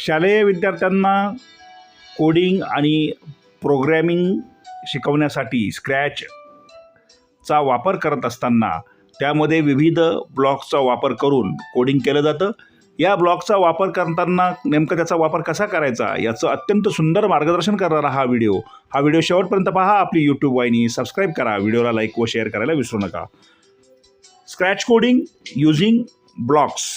शालेय विद्यार्थ्यांना कोडिंग आणि प्रोग्रॅमिंग शिकवण्यासाठी स्क्रॅचचा वापर करत असताना त्यामध्ये विविध ब्लॉक्सचा वापर करून कोडिंग केलं जातं. या ब्लॉकचा वापर करताना नेमकं त्याचा वापर कसा करायचा याचं अत्यंत सुंदर मार्गदर्शन करणारा हा व्हिडिओ हा व्हिडिओ शेवटपर्यंत पहा. आपली यूट्यूब वाहिनी सबस्क्राईब करा. व्हिडिओला लाईक व शेअर करायला विसरू नका. Scratch coding using blocks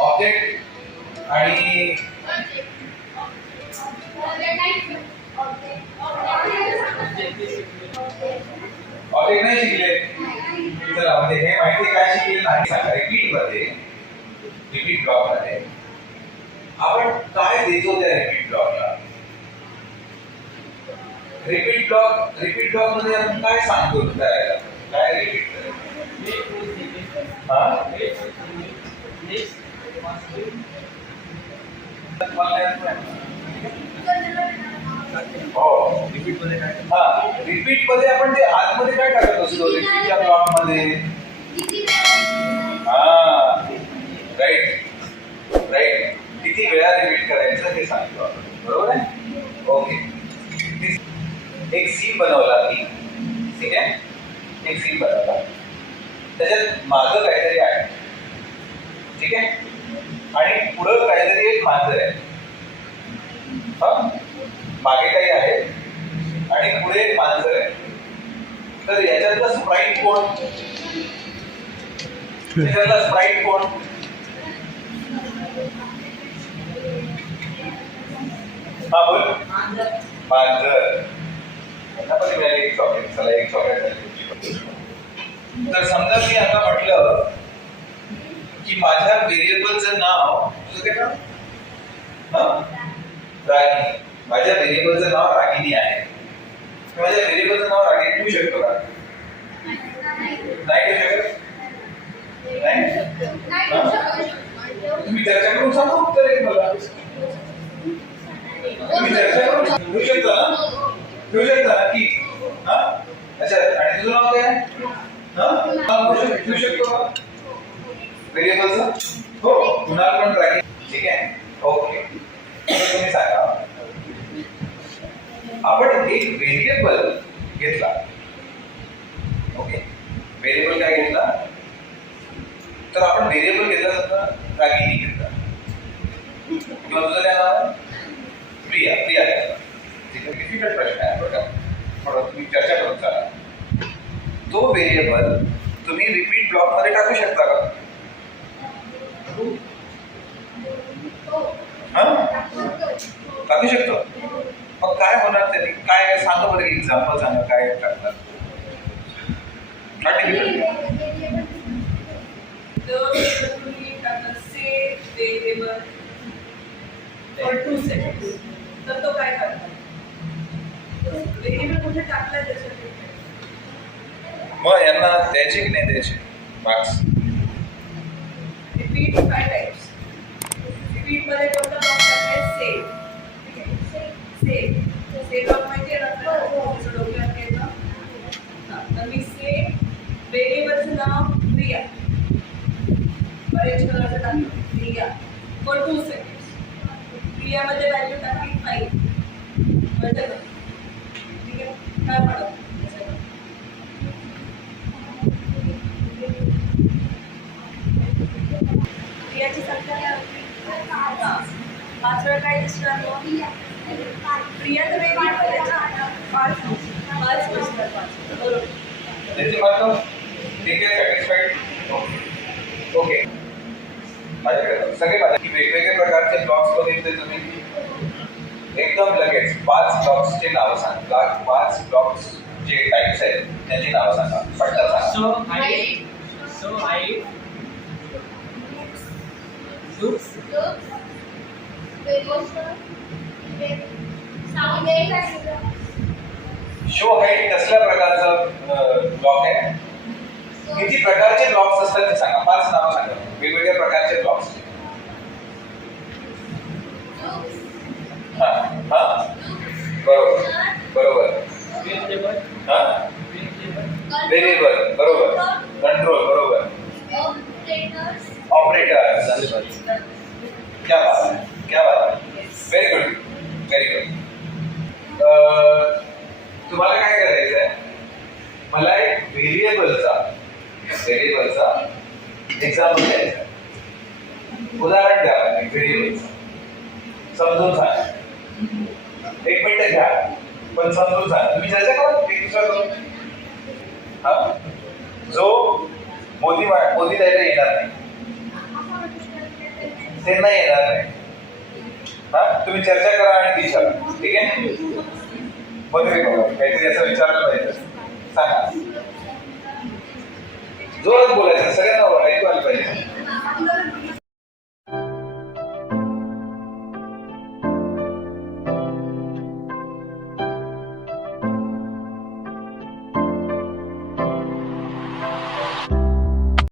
object आणि ऑब्जेक्ट नाही शिकले. चला म्हणजे हे माहिती काय शिकले नाही सांगा. रिपीटमध्ये रिपीट ब्लॉकमध्ये. आपण काय देतो त्या रिपीट ब्लॉकला रिपीट ब्लॉक रिपीट ब्लॉकमध्ये आपण काय सांगतो करायला काय रिपीट हा? रिपीटमध्ये काय? हा रिपीटमध्ये आपण ते आतमध्ये काय टाकत असतो? रिपीटच्या ब्लॉकमध्ये हा राईट राईट किती वेळा रिपीट करायचं हे सांगतो आपण. बरोबर आहे? ओके एक सीन बनवला मी. ठीक आहे? एक सीन बनवला. त्याच्यात मागं काहीतरी आहे. ठीक आहे? आणि पुढं काहीतरी एक मांजर आहे. हा? मागे काही आहे. आणि पुढे एक मांजर आहे. तर याच्यातला स्प्राईट कोण? याच्यातला स्प्राईट कोण? हा बोल. मांजर पण मिळाली एक चॉकलेट चला एक चॉकलेट तर समजा मी आता म्हटलं की माझ्या व्हेरिएबलचं नाव तुझं काय नाव? रागिनी माझ्या व्हेरिएबलचं नाव रागिनी आहे. माझ्या व्हेरिएबलचं नाव रागिनी ठेवू शकतो का? नाही ठेवू शकत? नाही? तुम्ही चर्चा करून सांगा उत्तर एक मला. तुम्ही चर्चा करून ठेवू शकता ना? ठेवू शकता ना? की हा? अच्छा आणि तुझं नाव काय हा? शक- ठेवू शकतो का? व्हेरिएबलचं हो कुणाल पण राहील ठीक आहे ओके तुम्ही सांगा आपण एक व्हेरिएबल घेतला। ओके व्हेरिएबल काय घेतला? तर आपण व्हेरिएबल घेतला समजा, रागिनी घेतला. किंवा तुझं काय नाव? प्रिया. प्रिया घेतला. ठीक आहे? डिफ़िकल्ट प्रश्न आहे का? थोडं तुम्ही चर्चा करून चाला तो व्हेरिएबल तुम्ही रिपीट ब्लॉक मध्ये टाकू शकता का? हा? टाकू शकतो. मग काय होणार त्यांनी? काय सांगा बरं एक्झाम्पल सांगा काय टाकणार. तर तो काय मग यांना द्यायचे की नाही द्यायचे? मार्क्स रिपीट फाय टाइम्स रिपीटमध्ये कोणता ब्लॉक टाकलाय सेव ना डोक्यात तर मी नाव प्रिया ऑरेंज कलरचं टाकलं प्रिया फॉर टू प्रियामध्ये व्हॅल्यू टाकली फाईव्ह कळतं ठीक आहे? काय पाच वेळा काय दिसणार प्रिया तर वेगळी पाच पाच पाच. बरोबर. सॅटिस्फाईड ओके माझ्याकडे सगळे माझ्या की वेगवेगळे प्रकारचे ब्लॉक्स बघितले तुम्ही. एकदम लगेच पाच ब्लॉक्सचे नाव सांग. पाच ब्लॉक्स जे टाइप्स आहेत त्यांची नावं सांगा. पटकन सांगा. So I so I looks show height कसल्या प्रकारचं ब्लॉक आहे? किती प्रकारचे ब्लॉक्स असतात ते सांगा. पाच नावं सांगा. वेगवेगळ्या प्रकारचे ब्लॉक्स हा हा. बरोबर बरोबर. हा? व्हेरिएबल बरोबर. कंट्रोल बरोबर. ऑपरेटर क्या बात व्हेरी गुड व्हेरी गुड तुम्हाला काय करायचं आहे मला एक व्हेरिएबलचा व्हेरिएबलचा एक्झाम्पल द्यायचा. उदाहरण द्या व्हेरिएबलचं समजून सांग. एक मिनिट घ्या. पण समजून सांग. तुम्ही चर्चा करा. एक दुसऱ्याकडून हा? जो मोदी मोदी त्याला येणार नाही. त्यांना येणार नाही. हा तुम्ही चर्चा करा आणि विचारा. ठीक आहे? बघ काहीतरी असं विचारलं पाहिजे. सांगा. जोरात बोलायचं सगळ्यांना ऐकू आलं पाहिजे.